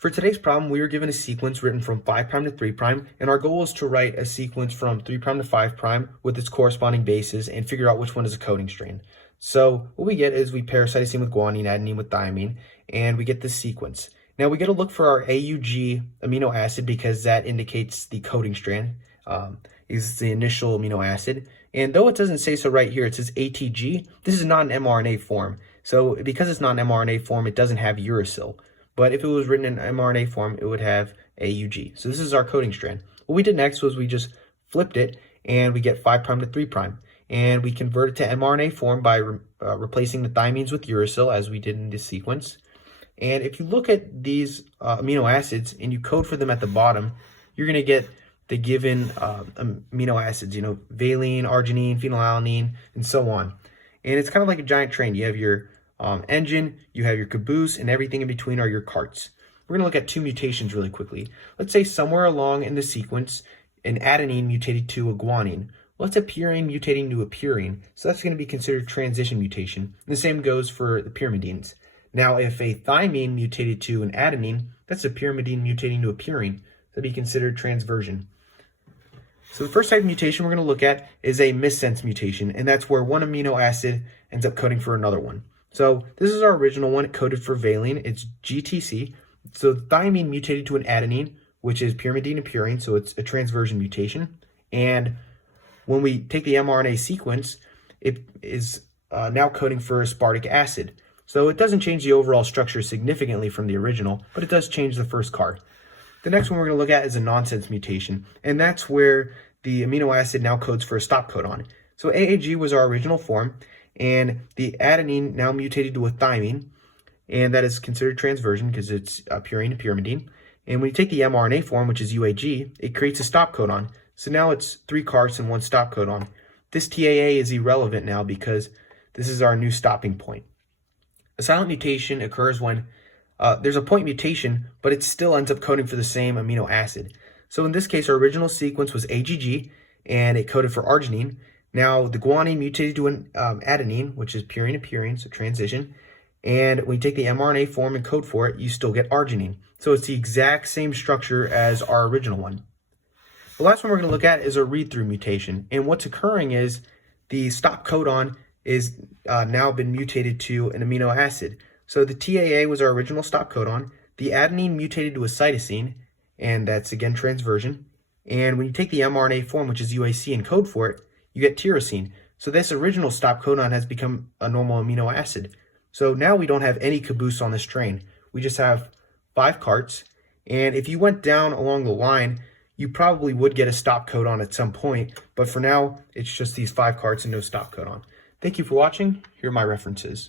For today's problem, we were given a sequence written from 5' to 3', and our goal is to write a sequence from 3' to 5' with its corresponding bases and figure out which one is a coding strain. So what we get is we pair cytosine with guanine, adenine with thymine, and we get this sequence. Now we got to look for our AUG amino acid because that indicates the coding strand. Is the initial amino acid. And though it doesn't say so right here, it says ATG. This is not an mRNA form. So because it's not an mRNA form, it doesn't have uracil. But if it was written in mRNA form, it would have AUG. So this is our coding strand. What we did next was we just flipped it and we get 5' to 3'. And we convert it to mRNA form by replacing the thymines with uracil as we did in this sequence. And if you look at these amino acids and you code for them at the bottom, you're going to get the given amino acids, valine, arginine, phenylalanine, and so on. And it's kind of like a giant train. You have your engine, you have your caboose, and everything in between are your carts. We're going to look at two mutations really quickly. Let's say somewhere along in the sequence, an adenine mutated to a guanine. Let's a purine mutating to a purine. So that's going to be considered transition mutation. And the same goes for the pyrimidines. Now, if a thymine mutated to an adenine, that's a pyrimidine mutating to a purine. That'd be considered transversion. So the first type of mutation we're going to look at is a missense mutation, and that's where one amino acid ends up coding for another one. So this is our original one. It coded for valine. It's GTC. So the thymine mutated to an adenine, which is pyrimidine and purine, so it's a transversion mutation. And when we take the mRNA sequence, it is now coding for aspartic acid. So it doesn't change the overall structure significantly from the original, but it does change the first CAR. The next one we're going to look at is a nonsense mutation, and that's where the amino acid now codes for a stop codon. So AAG was our original form, and the adenine now mutated to a thymine, and that is considered transversion because it's purine and pyrimidine. And when you take the mRNA form, which is UAG, it creates a stop codon. So now it's 3 CARs and 1 stop codon. This TAA is irrelevant now because this is our new stopping point. A silent mutation occurs when there's a point mutation, but it still ends up coding for the same amino acid. So in this case, our original sequence was AGG, and it coded for arginine. Now the guanine mutated to an adenine, which is purine to purine, so transition. And when you take the mRNA form and code for it, you still get arginine. So it's the exact same structure as our original one. The last one we're going to look at is a read-through mutation. And what's occurring is the stop codon is now been mutated to an amino acid. So the TAA was our original stop codon. The adenine mutated to a cytosine, and that's again transversion. And when you take the mRNA form, which is UAC, and code for it, you get tyrosine. So this original stop codon has become a normal amino acid. So now we don't have any caboose on this train. We just have 5 carts. And if you went down along the line, you probably would get a stop codon at some point. But for now, it's just these 5 carts and no stop codon. Thank you for watching. Here are my references.